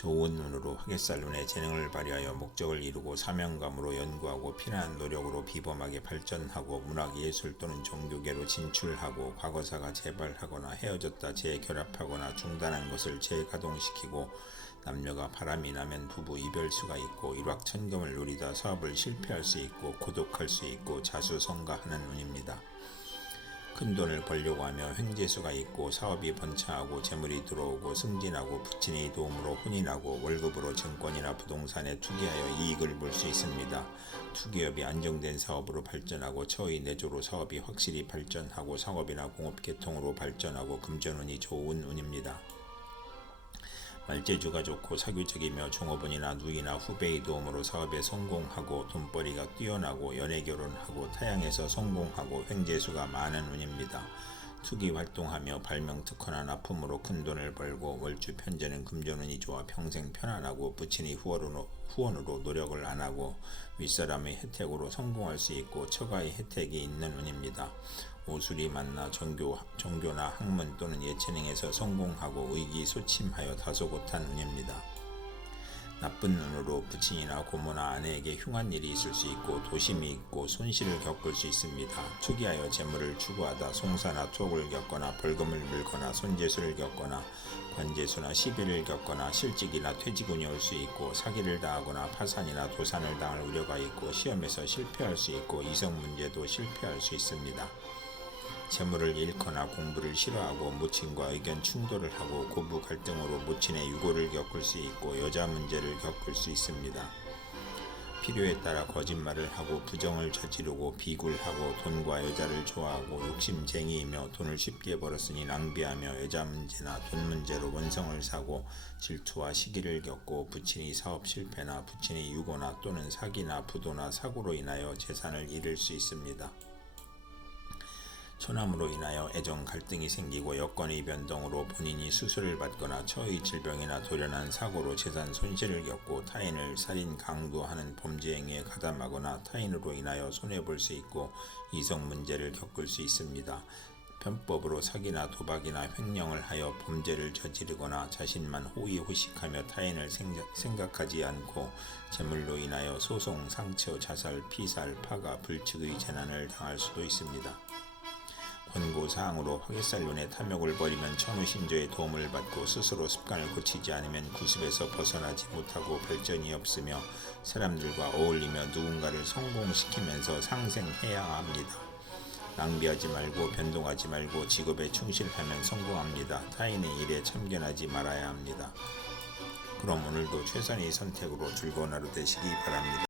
좋은 눈으로 눈의 재능을 발휘하여 목적을 이루고 사명감으로 연구하고 피나는 노력으로 비범하게 발전하고 문학예술 또는 종교계로 진출하고 과거사가 재발하거나 헤어졌다 재결합하거나 중단한 것을 재가동시키고 남녀가 바람이 나면 부부 이별수가 있고 일확천금을 누리다 사업을 실패할 수 있고 고독할 수 있고 자수성가하는 운입니다. 큰 돈을 벌려고 하며 횡재수가 있고 사업이 번창하고 재물이 들어오고 승진하고 부친의 도움으로 혼이 나고 월급으로 증권이나 부동산에 투기하여 이익을 볼 수 있습니다. 투기업이 안정된 사업으로 발전하고 처의 내조로 사업이 확실히 발전하고 상업이나 공업 계통으로 발전하고 금전운이 좋은 운입니다. 말재주가 좋고 사교적이며 종업원이나 누이나 후배의 도움으로 사업에 성공하고 돈벌이가 뛰어나고 연애 결혼하고 타양에서 성공하고 횡재수가 많은 운입니다. 투기 활동하며 발명 특허나 납품으로 큰 돈을 벌고 월주 편제는 금전운이 좋아 평생 편안하고 부친이 후원으로, 후원으로 노력을 안 하고 윗사람의 혜택으로 성공할 수 있고 처가의 혜택이 있는 운입니다. 오술이 만나 종교, 종교나 학문 또는 예체능에서 성공하고 의기소침하여 다소곳한 운입니다. 나쁜 눈으로 부친이나 고모나 아내에게 흉한 일이 있을 수 있고 도심이 있고 손실을 겪을 수 있습니다. 투기하여 재물을 추구하다 송사나 투옥을 겪거나 벌금을 물거나 손재수를 겪거나 관재수나 시비를 겪거나 실직이나 퇴직운이 올 수 있고 사기를 당하거나 파산이나 도산을 당할 우려가 있고 시험에서 실패할 수 있고 이성 문제도 실패할 수 있습니다. 재물을 잃거나 공부를 싫어하고 모친과 의견 충돌을 하고 고부 갈등으로 모친의 유고를 겪을 수 있고 여자 문제를 겪을 수 있습니다. 필요에 따라 거짓말을 하고 부정을 저지르고 비굴하고 돈과 여자를 좋아하고 욕심쟁이이며 돈을 쉽게 벌었으니 낭비하며 여자 문제나 돈 문제로 원성을 사고 질투와 시기를 겪고 부친이 사업 실패나 부친이 유고나 또는 사기나 부도나 사고로 인하여 재산을 잃을 수 있습니다. 초남으로 인하여 애정 갈등이 생기고 여건의 변동으로 본인이 수술을 받거나 처의 질병이나 돌연한 사고로 재산 손실을 겪고 타인을 살인 강도하는 범죄 행위에 가담하거나 타인으로 인하여 손해 볼 수 있고 이성 문제를 겪을 수 있습니다. 편법으로 사기나 도박이나 횡령을 하여 범죄를 저지르거나 자신만 호의호식하며 타인을 생각하지 않고 재물로 인하여 소송, 상처, 자살, 피살, 파가, 불측의 재난을 당할 수도 있습니다. 권고 사항으로 화개살론에 탐욕을 벌이면 천우 신조의 도움을 받고 스스로 습관을 고치지 않으면 구습에서 벗어나지 못하고 발전이 없으며 사람들과 어울리며 누군가를 성공시키면서 상생해야 합니다. 낭비하지 말고 변동하지 말고 직업에 충실하면 성공합니다. 타인의 일에 참견하지 말아야 합니다. 그럼 오늘도 최선의 선택으로 즐거운 하루 되시기 바랍니다.